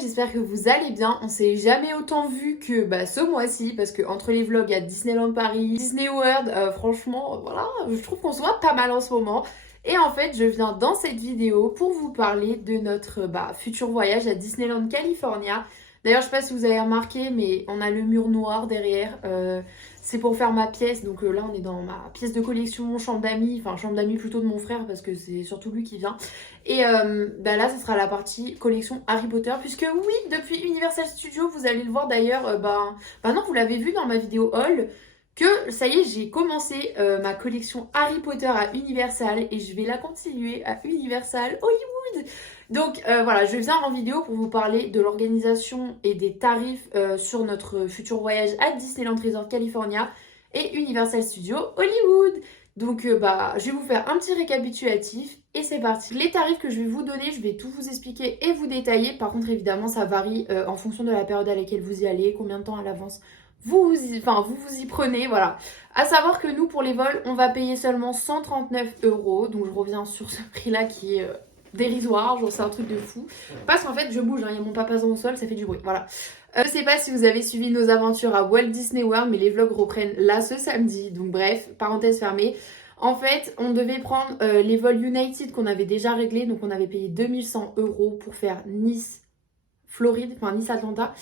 j'espère que vous allez bien. On s'est jamais autant vu que ce mois-ci parce que entre les vlogs à Disneyland Paris, Disney World, franchement, voilà, je trouve qu'on se voit pas mal en ce moment. Et en fait, je viens dans cette vidéo pour vous parler de notre futur voyage à Disneyland California. D'ailleurs, je sais pas si vous avez remarqué, mais on a le mur noir derrière. C'est pour faire ma pièce. Donc là, on est dans ma pièce de collection, chambre d'amis. Enfin, chambre d'amis plutôt de mon frère parce que c'est surtout lui qui vient. Et là, ce sera la partie collection Harry Potter. Puisque oui, depuis Universal Studios, vous allez le voir d'ailleurs. Non, vous l'avez vu dans ma vidéo haul. Que ça y est, j'ai commencé ma collection Harry Potter à Universal. Et je vais la continuer à Universal Hollywood. Donc voilà, je viens en vidéo pour vous parler de l'organisation et des tarifs sur notre futur voyage à Disneyland Resort California et Universal Studios Hollywood. Donc je vais vous faire un petit récapitulatif et c'est parti. Les tarifs que je vais vous donner, je vais tout vous expliquer et vous détailler. Par contre, évidemment, ça varie en fonction de la période à laquelle vous y allez, combien de temps à l'avance vous vous y prenez, voilà. À savoir que nous, pour les vols, on va payer seulement 139 €. Donc je reviens sur ce prix-là qui est dérisoire, genre c'est un truc de fou. Parce qu'en fait, je bouge, il y a mon papazo au sol, ça fait du bruit, voilà. Je sais pas si vous avez suivi nos aventures à Walt Disney World, mais les vlogs reprennent là ce samedi. Donc bref, parenthèse fermée. En fait, on devait prendre les vols United qu'on avait déjà réglés. Donc on avait payé 2100 € pour faire Nice-Floride, enfin Nice-Atlanta.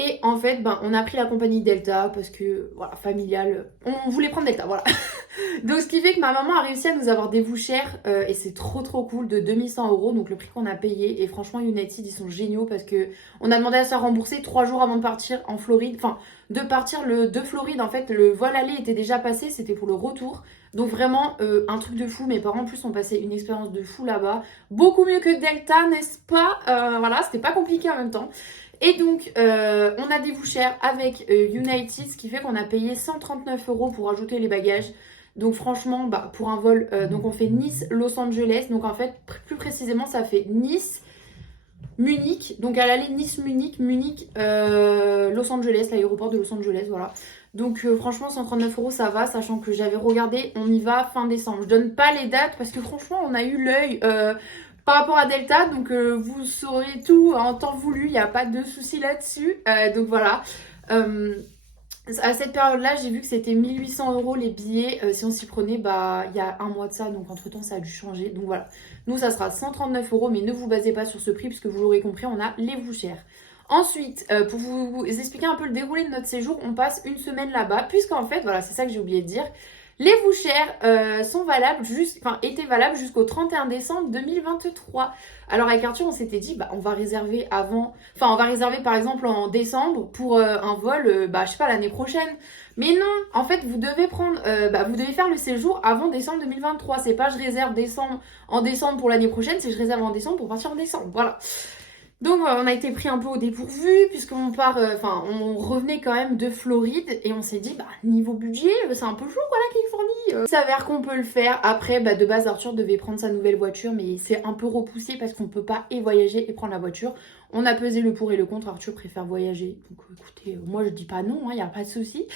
Et en fait, on a pris la compagnie Delta parce que, voilà, familial, on voulait prendre Delta, voilà. Donc, ce qui fait que ma maman a réussi à nous avoir des vous chers et c'est trop cool, de 2100 €, donc le prix qu'on a payé. Et franchement, United, ils sont géniaux parce que on a demandé à se faire rembourser 3 jours avant de partir en Floride. Enfin, de partir de Floride, en fait, le vol aller était déjà passé, c'était pour le retour. Donc vraiment, un truc de fou. Mes parents, en plus, ont passé une expérience de fou là-bas. Beaucoup mieux que Delta, n'est-ce pas? Voilà, c'était pas compliqué en même temps. Et donc, on a des vous chers avec United, ce qui fait qu'on a payé 139 € pour ajouter les bagages. Donc franchement, pour un vol, donc on fait Nice-Los Angeles. Donc en fait, plus précisément, ça fait Nice-Munich. Donc à l'aller Nice-Munich, Munich-Los Angeles, l'aéroport de Los Angeles, voilà. Donc franchement, 139 € ça va, sachant que j'avais regardé, on y va fin décembre. Je donne pas les dates parce que franchement, on a eu l'œil par rapport à Delta, donc vous saurez tout en temps voulu, il n'y a pas de souci là-dessus. Donc voilà. À cette période-là, j'ai vu que c'était 1800 € les billets. Si on s'y prenait, il y a un mois de ça, donc entre-temps, ça a dû changer. Donc voilà. Nous, ça sera 139 €, mais ne vous basez pas sur ce prix, puisque vous l'aurez compris, on a les vous chers. Ensuite, pour vous expliquer un peu le déroulé de notre séjour, on passe une semaine là-bas, puisqu'en fait, voilà, c'est ça que j'ai oublié de dire. Les vous chers sont valables étaient valables jusqu'au 31 décembre 2023. Alors avec Arthur, on s'était dit, on va réserver on va réserver par exemple en décembre pour un vol, je sais pas, l'année prochaine. Mais non, en fait, vous devez vous devez faire le séjour avant décembre 2023. C'est pas je réserve en décembre pour l'année prochaine, c'est je réserve en décembre pour partir en décembre. Voilà. Donc on a été pris un peu au dépourvu puisqu'on on revenait quand même de Floride et on s'est dit niveau budget c'est un peu chaud quoi la Californie. Il s'avère qu'on peut le faire. Après de base Arthur devait prendre sa nouvelle voiture mais c'est un peu repoussé parce qu'on peut pas et voyager et prendre la voiture. On a pesé le pour et le contre, Arthur préfère voyager. Donc écoutez, moi je dis pas non, y a pas de souci.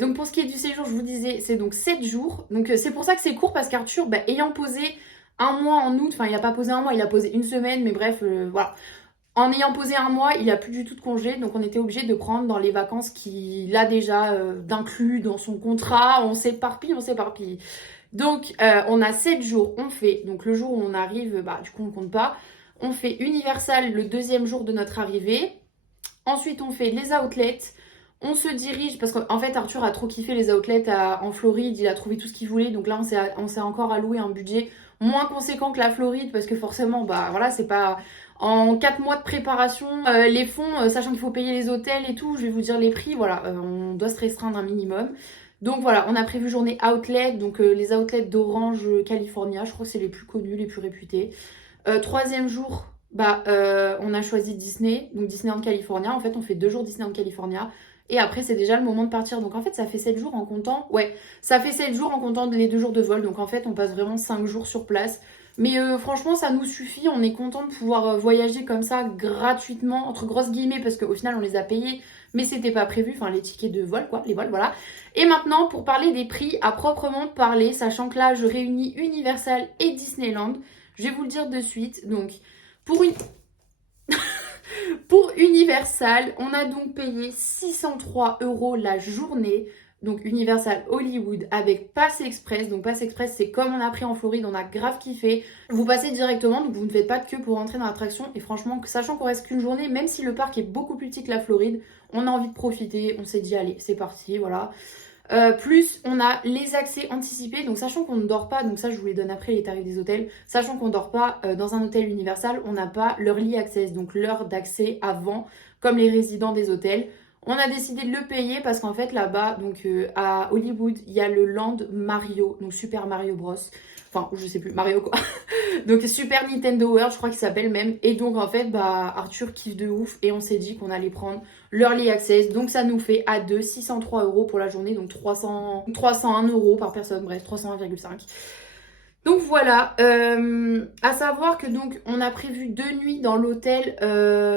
Donc pour ce qui est du séjour, je vous disais, c'est donc 7 jours. Donc c'est pour ça que c'est court parce qu'Arthur, ayant posé un mois en août, il a pas posé un mois, il a posé une semaine, mais bref, voilà. En ayant posé un mois, il a plus du tout de congé, donc on était obligé de prendre dans les vacances qu'il a déjà d'inclus dans son contrat. On s'éparpille. Donc on a 7 jours, on fait, donc le jour où on arrive, du coup on compte pas. On fait Universal le deuxième jour de notre arrivée. Ensuite on fait les outlets. On se dirige, parce qu'en fait Arthur a trop kiffé les outlets en Floride, il a trouvé tout ce qu'il voulait, donc là on s'est encore alloué un budget moins conséquent que la Floride, parce que forcément, voilà, c'est pas en 4 mois de préparation, les fonds, sachant qu'il faut payer les hôtels et tout, je vais vous dire les prix, voilà, on doit se restreindre un minimum. Donc voilà, on a prévu journée outlet, donc les outlets d'Orange, California, je crois que c'est les plus connus, les plus réputés. Troisième jour, on a choisi Disney, donc Disneyland California, en fait on fait 2 jours Disneyland California. Et après, c'est déjà le moment de partir. Donc en fait, ça fait 7 jours en comptant. Ouais, ça fait 7 jours en comptant les 2 jours de vol. Donc en fait, on passe vraiment 5 jours sur place. Mais franchement, ça nous suffit. On est content de pouvoir voyager comme ça gratuitement, entre grosses guillemets, parce qu'au final, on les a payés. Mais c'était pas prévu. Enfin, les tickets de vol, quoi. Les vols, voilà. Et maintenant, pour parler des prix à proprement parler, sachant que là, je réunis Universal et Disneyland, je vais vous le dire de suite. Donc, pour une. Universal, on a donc payé 603 € la journée. Donc Universal Hollywood avec Pass Express. Donc Pass Express, c'est comme on a pris en Floride, on a grave kiffé. Vous passez directement, donc vous ne faites pas de queue pour rentrer dans l'attraction. Et franchement, sachant qu'on reste qu'une journée, même si le parc est beaucoup plus petit que la Floride, on a envie de profiter. On s'est dit, allez, c'est parti, voilà. Plus on a les accès anticipés, donc sachant qu'on ne dort pas, donc ça je vous les donne après les tarifs des hôtels, sachant qu'on ne dort pas dans un hôtel Universal, on n'a pas l'early access, donc l'heure d'accès avant, comme les résidents des hôtels. On a décidé de le payer parce qu'en fait là-bas, donc à Hollywood, il y a le Land Mario, donc Super Mario Bros. Enfin, je sais plus, Mario quoi. Donc Super Nintendo World, je crois qu'il s'appelle même. Et donc en fait, bah Arthur kiffe de ouf et on s'est dit qu'on allait prendre l'Early Access. Donc ça nous fait à deux 603 € pour la journée, donc 301 € par personne, bref 301,5. Donc voilà, à savoir que donc on a prévu 2 nuits dans l'hôtel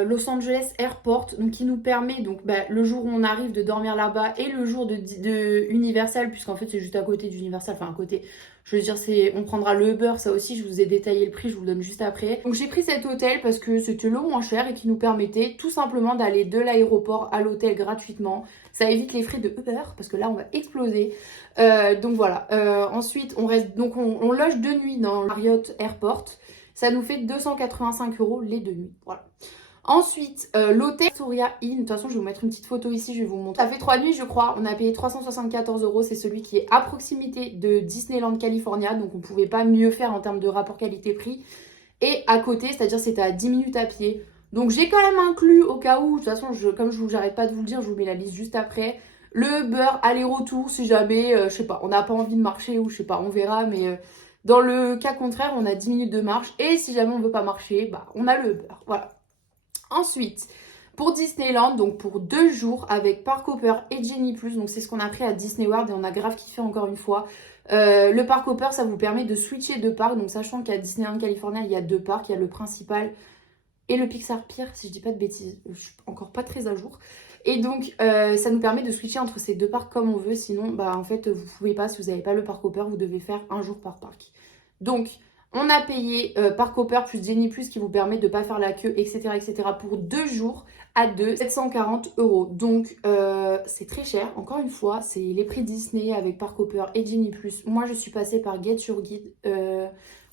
Los Angeles Airport, donc qui nous permet donc le jour où on arrive de dormir là-bas et le jour de Universal, puisqu'en fait c'est juste à côté d'Universal, enfin à côté. Je veux dire, on prendra le Uber, ça aussi, je vous ai détaillé le prix, je vous le donne juste après. Donc j'ai pris cet hôtel parce que c'était le moins cher et qui nous permettait tout simplement d'aller de l'aéroport à l'hôtel gratuitement. Ça évite les frais de Uber parce que là on va exploser. Donc voilà. Ensuite, on loge 2 nuits dans Marriott Airport. Ça nous fait 285 € les 2 nuits. Voilà. Ensuite, l'hôtel Astoria Inn, de toute façon je vais vous mettre une petite photo ici, je vais vous montrer. Ça fait 3 nuits je crois, on a payé 374 €, c'est celui qui est à proximité de Disneyland California, donc on ne pouvait pas mieux faire en termes de rapport qualité-prix. Et à côté, c'est-à-dire c'était à 10 minutes à pied. Donc j'ai quand même inclus au cas où, de toute façon comme j'arrête pas de vous le dire, je vous mets la liste juste après. Le beurre aller-retour si jamais, je sais pas, on n'a pas envie de marcher ou je sais pas, on verra, mais dans le cas contraire, on a 10 minutes de marche. Et si jamais on veut pas marcher, bah on a le beurre, voilà. Ensuite, pour Disneyland, donc pour 2 jours avec Park Hopper et Genie+, donc c'est ce qu'on a pris à Disney World et on a grave kiffé encore une fois. Le Park Hopper, ça vous permet de switcher de parc, donc sachant qu'à Disneyland California, il y a 2 parcs, il y a le principal et le Pixar Pier, si je dis pas de bêtises, je suis encore pas très à jour. Et donc, ça nous permet de switcher entre ces 2 parcs comme on veut, sinon, en fait, vous pouvez pas, si vous n'avez pas le Park Hopper, vous devez faire un jour par parc. Donc, on a payé Park Hopper plus Genie+, qui vous permet de ne pas faire la queue, etc. pour 2 jours à 740 €. Donc, c'est très cher. Encore une fois, c'est les prix Disney avec Park Hopper et Genie+. Moi, je suis passée par Get Your Guide.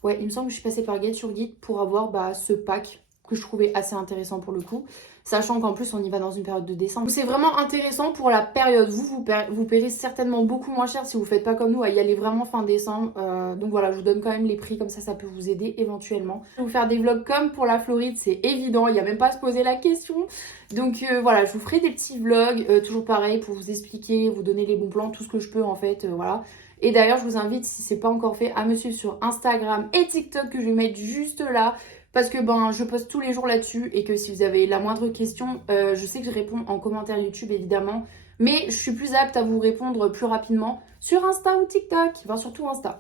Ouais, il me semble que je suis passée par Get Your Guide pour avoir ce pack que je trouvais assez intéressant pour le coup. Sachant qu'en plus, on y va dans une période de décembre. C'est vraiment intéressant pour la période. Vous paierez certainement beaucoup moins cher si vous ne faites pas comme nous à y aller vraiment fin décembre. Donc voilà, je vous donne quand même les prix, comme ça peut vous aider éventuellement. Je vais vous faire des vlogs comme pour la Floride, c'est évident, il n'y a même pas à se poser la question. Donc voilà, je vous ferai des petits vlogs, toujours pareil, pour vous expliquer, vous donner les bons plans, tout ce que je peux en fait, voilà. Et d'ailleurs, je vous invite, si ce n'est pas encore fait, à me suivre sur Instagram et TikTok que je vais mettre juste là. Parce que je poste tous les jours là-dessus et que si vous avez la moindre question, je sais que je réponds en commentaire YouTube évidemment. Mais je suis plus apte à vous répondre plus rapidement sur Insta ou TikTok, enfin surtout Insta.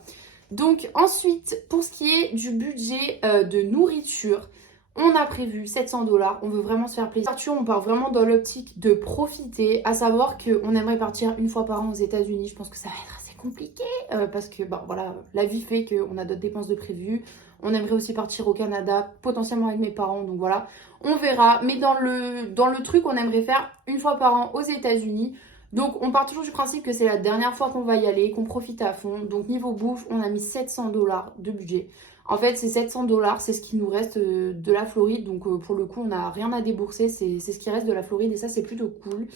Donc ensuite, pour ce qui est du budget de nourriture, on a prévu 700 $. On veut vraiment se faire plaisir. On part vraiment dans l'optique de profiter, à savoir qu'on aimerait partir une fois par an aux États-Unis. Je pense que ça va être assez compliqué parce que voilà, la vie fait qu'on a d'autres dépenses de prévues. On aimerait aussi partir au Canada, potentiellement avec mes parents, donc voilà, on verra. Mais dans le truc, on aimerait faire une fois par an aux États-Unis. Donc on part toujours du principe que c'est la dernière fois qu'on va y aller, qu'on profite à fond. Donc niveau bouffe, on a mis 700 $ de budget. En fait, ces 700 $, c'est ce qui nous reste de la Floride. Donc pour le coup, on n'a rien à débourser, c'est ce qui reste de la Floride et ça, c'est plutôt cool.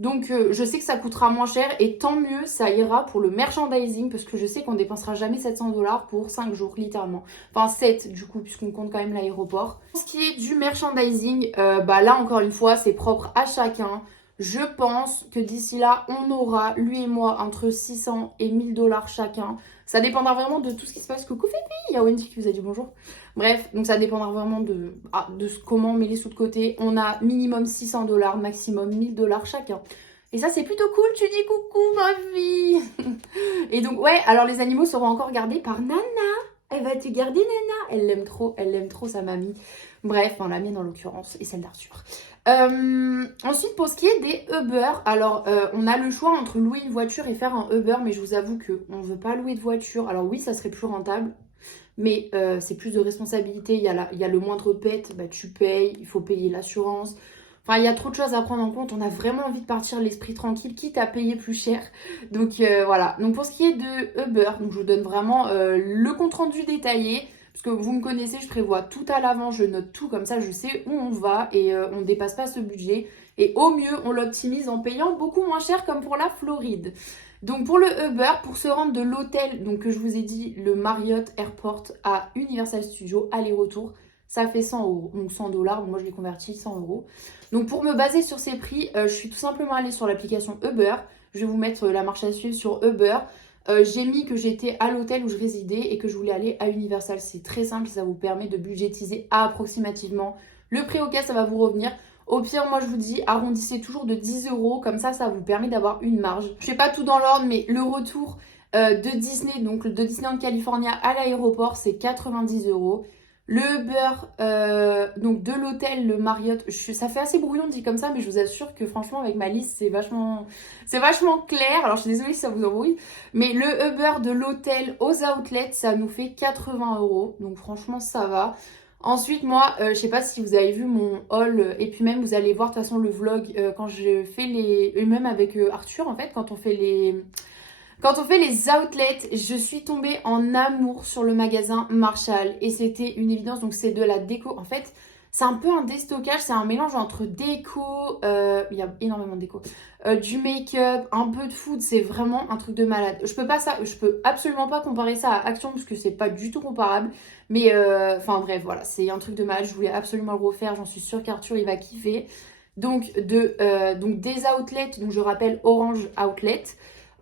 Donc je sais que ça coûtera moins cher et tant mieux, ça ira pour le merchandising parce que je sais qu'on dépensera jamais 700 $ pour 5 jours littéralement. Enfin 7 du coup puisqu'on compte quand même l'aéroport. Pour ce qui est du merchandising, là encore une fois c'est propre à chacun. Je pense que d'ici là on aura, lui et moi, entre 600 et 1000 $ chacun. Ça dépendra vraiment de tout ce qui se passe. Coucou Fépi, il y a Wendy qui vous a dit bonjour. Bref, donc ça dépendra vraiment de comment on met les sous de côté. On a minimum 600 $, maximum 1000 $ chacun. Et ça, c'est plutôt cool, tu dis coucou ma vie. Et donc, ouais, alors les animaux seront encore gardés par Nana. Elle va te garder Nana. Elle l'aime trop sa mamie. Bref, enfin la mienne en l'occurrence, et celle d'Arthur. Ensuite, pour ce qui est des Uber, alors on a le choix entre louer une voiture et faire un Uber, mais je vous avoue qu'on ne veut pas louer de voiture. Alors oui, ça serait plus rentable, mais c'est plus de responsabilité. Il y a le moindre pet, tu payes, il faut payer l'assurance. Enfin, il y a trop de choses à prendre en compte. On a vraiment envie de partir l'esprit tranquille, quitte à payer plus cher. Donc voilà. Donc pour ce qui est de Uber, donc je vous donne vraiment le compte-rendu détaillé. Parce que vous me connaissez, je prévois tout à l'avant, je note tout, comme ça je sais où on va et on ne dépasse pas ce budget. Et au mieux, on l'optimise en payant beaucoup moins cher comme pour la Floride. Donc pour le Uber, pour se rendre de l'hôtel, donc que je vous ai dit, le Marriott Airport à Universal Studios, aller-retour, ça fait 100 euros. Donc 100 dollars, moi je l'ai converti 100 euros. Donc pour me baser sur ces prix, je suis tout simplement allée sur l'application Uber. Je vais vous mettre la marche à suivre sur Uber. J'ai mis que j'étais à l'hôtel où je résidais et que je voulais aller à Universal. C'est très simple, ça vous permet de budgétiser approximativement le prix auquel ça va vous revenir. Au pire, moi je vous dis, arrondissez toujours de 10 euros, comme ça vous permet d'avoir une marge. Je fais pas tout dans l'ordre, mais le retour de Disney, donc de Disneyland California à l'aéroport, c'est 90 euros. Le Uber, donc de l'hôtel, le Marriott, ça fait assez brouillon dit comme ça, mais je vous assure que franchement avec ma liste c'est vachement clair. Alors je suis désolée si ça vous embrouille, mais le Uber de l'hôtel aux outlets, ça nous fait 80 euros, donc franchement ça va. Ensuite moi, je sais pas si vous avez vu mon haul, et puis même vous allez voir de toute façon le vlog quand je fais les, et même avec Arthur en fait, quand on fait les outlets, je suis tombée en amour sur le magasin Marshall et c'était une évidence. Donc c'est de la déco. En fait, c'est un peu un déstockage, c'est un mélange entre déco, il y a énormément de déco, du make-up, un peu de food, c'est vraiment un truc de malade. Je peux absolument pas comparer ça à Action parce que c'est pas du tout comparable. Mais enfin bref, voilà, c'est un truc de malade. Je voulais absolument le refaire, j'en suis sûre qu'Arthur il va kiffer. Donc des outlets, donc je rappelle Orange Outlet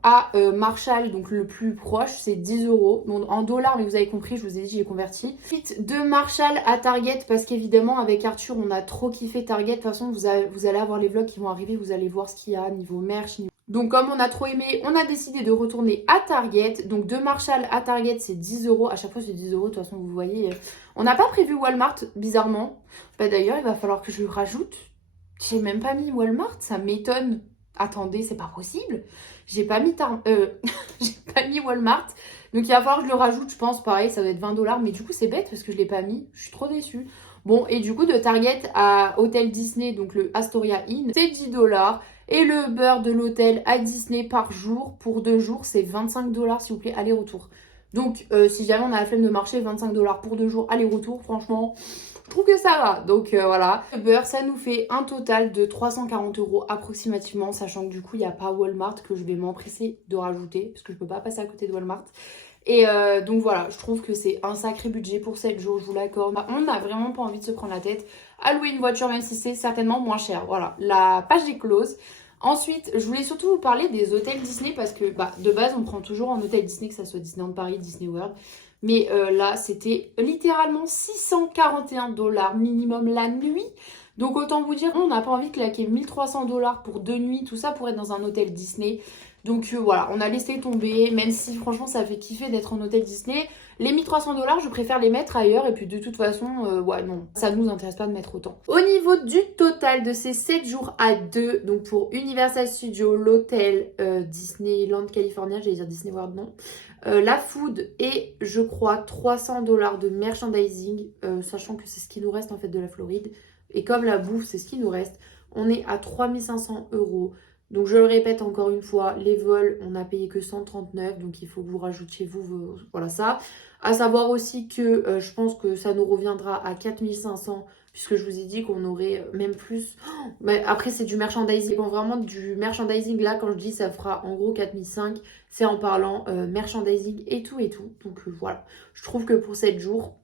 à Marshall, donc le plus proche, c'est 10 euros. Donc en dollars, mais vous avez compris, je vous ai dit, j'ai converti. Ensuite, de Marshall à Target, parce qu'évidemment, avec Arthur, on a trop kiffé Target. De toute façon, vous allez avoir les vlogs qui vont arriver, vous allez voir ce qu'il y a niveau merch. Donc comme on a trop aimé, on a décidé de retourner à Target. Donc de Marshall à Target, c'est 10 euros. À chaque fois, c'est 10 euros. De toute façon, vous voyez, on n'a pas prévu Walmart, bizarrement. Bah, d'ailleurs, il va falloir que je le rajoute. J'ai même pas mis Walmart, ça m'étonne. Attendez, c'est pas possible. J'ai pas mis j'ai pas mis Walmart. Donc il va falloir que je le rajoute, je pense. Pareil, ça doit être 20 dollars. Mais du coup, c'est bête parce que je l'ai pas mis. Je suis trop déçue. Bon, et du coup, de Target à Hôtel Disney, donc le Astoria Inn, c'est 10 dollars. Et le beurre de l'hôtel à Disney par jour, pour 2 jours, c'est 25 dollars, s'il vous plaît, aller-retour. Donc, si jamais on a la flemme de marcher, 25 dollars pour 2 jours, aller-retour, franchement, je trouve que ça va. Donc, voilà. Le beurre, ça nous fait un total de 340 euros approximativement, sachant que du coup, il n'y a pas Walmart que je vais m'empresser de rajouter, parce que je peux pas passer à côté de Walmart. Et donc voilà, je trouve que c'est un sacré budget pour 7 jours, je vous l'accorde. On n'a vraiment pas envie de se prendre la tête à louer une voiture, même si c'est certainement moins cher. Voilà, la page est close. Ensuite, je voulais surtout vous parler des hôtels Disney parce que de base, on prend toujours en hôtel Disney, que ça soit Disneyland Paris, Disney World. Mais là, c'était littéralement 641 dollars minimum la nuit. Donc autant vous dire, on n'a pas envie de claquer 1300 dollars pour 2 nuits, tout ça pour être dans un hôtel Disney. Donc voilà, on a laissé tomber, même si franchement ça fait kiffer d'être en hôtel Disney. Les 1300 dollars, je préfère les mettre ailleurs et puis de toute façon, ouais non, ça ne nous intéresse pas de mettre autant. Au niveau du total de ces 7 jours à 2, donc pour Universal Studios, l'hôtel Disneyland California, j'allais dire Disney World, non. La food et je crois 300 dollars de merchandising, sachant que c'est ce qui nous reste en fait de la Floride. Et comme la bouffe, c'est ce qui nous reste, on est à 3500 euros. Donc je le répète encore une fois, les vols, on n'a payé que 139, donc il faut que vous rajoutiez vous voilà ça. À savoir aussi que je pense que ça nous reviendra à 4500, puisque je vous ai dit qu'on aurait même plus. Oh, mais après c'est du merchandising, bon vraiment du merchandising là, quand je dis ça fera en gros 4500, c'est en parlant merchandising et tout. Donc voilà, je trouve que pour 7 jours,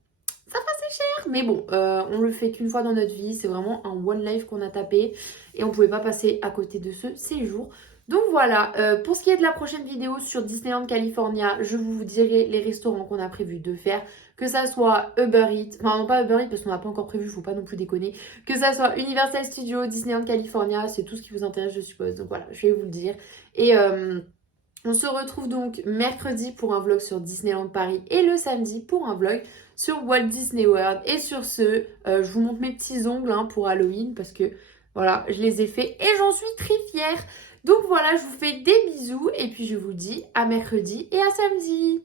ça fait assez cher, mais bon, on le fait qu'une fois dans notre vie, c'est vraiment un one life qu'on a tapé et on pouvait pas passer à côté de ce séjour. Donc voilà, pour ce qui est de la prochaine vidéo sur Disneyland California, je vous dirai les restaurants qu'on a prévu de faire, que ça soit Uber Eats, enfin non pas Uber Eats parce qu'on n'a pas encore prévu, faut pas non plus déconner, que ça soit Universal Studios, Disneyland California, c'est tout ce qui vous intéresse je suppose, donc voilà, je vais vous le dire. Et on se retrouve donc mercredi pour un vlog sur Disneyland Paris et le samedi pour un vlog sur Walt Disney World. Et sur ce, je vous montre mes petits ongles pour Halloween parce que voilà, je les ai faits et j'en suis très fière. Donc voilà, je vous fais des bisous et puis je vous dis à mercredi et à samedi.